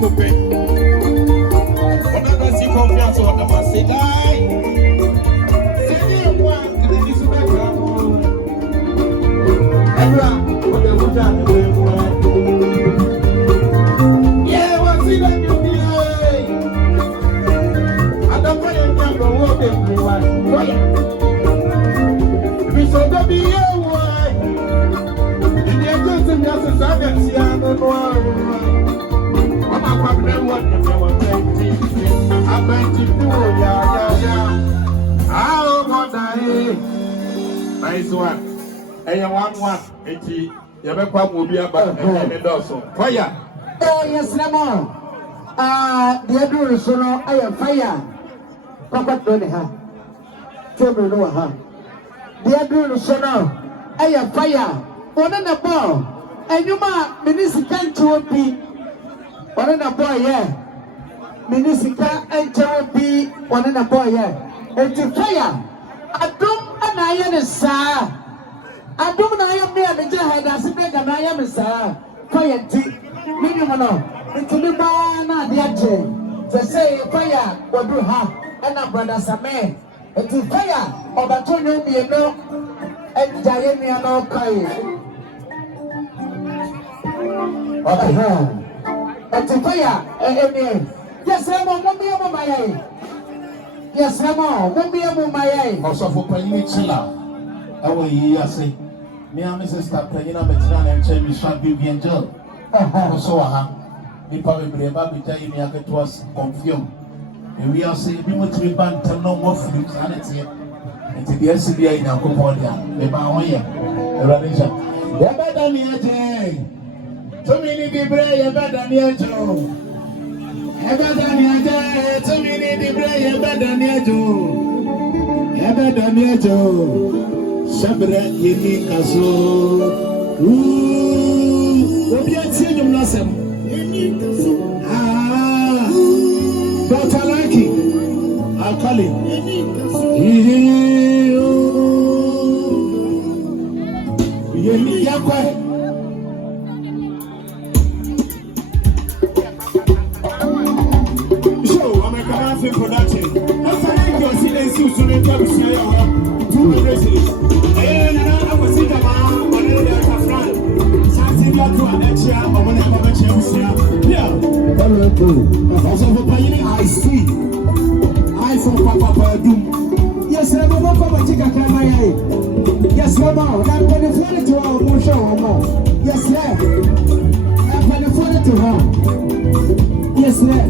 coupe. On a aussi confiance en la masse. C'est moi qui te dis ce matin. Et là, on te vous donne moi. Yeah, voici la nuit. Adam pas les gens qui vont te voir. Voyez. We so go be here, why? In the end, to me, as a servant, see, I don't know. I'm a problem, what if I was 20? I'm 22, yeah. How about I? Nice one. And you want one, 80. You have a problem with your back and the also. Fire. Oh, yes, Lamar. The other is so I am fire. Papa, don't have. Tell me, no, huh? The other is so I am fire. One in the ball. And you ma, Minisika to be. One in the boy, yeah. Minisika and to be one in the boy, yeah. And to fire. I don't, and I am a sir. I don't know, I am near the head as a big and I am a sir. Fire tea. Minimum. Into the banana, the agent. They say fire, what do have, and our brothers are men. And to fire, or the Tony, you know, and Diana, no crying. And to fire, yes, I'm on me over my eye. Yes, I'm on me over my eye. Also for Payilla, I will hear say, me and Mrs. Tapayina Metan and Cherry shall be angel. Also, we probably believe I tell me I get was confused. And we are saying we want to be banned to no more food sanity. And to the SCBA in our Comodia, the Baoya, the Radisha. The better me a day. To me, the bray, a better near Joe. A better near day. To me, the bray, a better near Joe. A better near Joe. Sabra, Yini Caso. What do you see him, Nassam? Dr. Lucky, I'll call him. So, I'm a Karafi production. That's a link you're seeing in Susan Cabs. 2 races. And I was in the man, but I got a friend. Something got to an extra, or whenever I choose. Yeah. Also, for Payini, I see. I saw Papa Doom. Yes, I'm a Papa Chica Kamaya. Yes, Mama, I'm going to fly to our motion. Yes, sir. I'm going to fly to her. Yes, sir.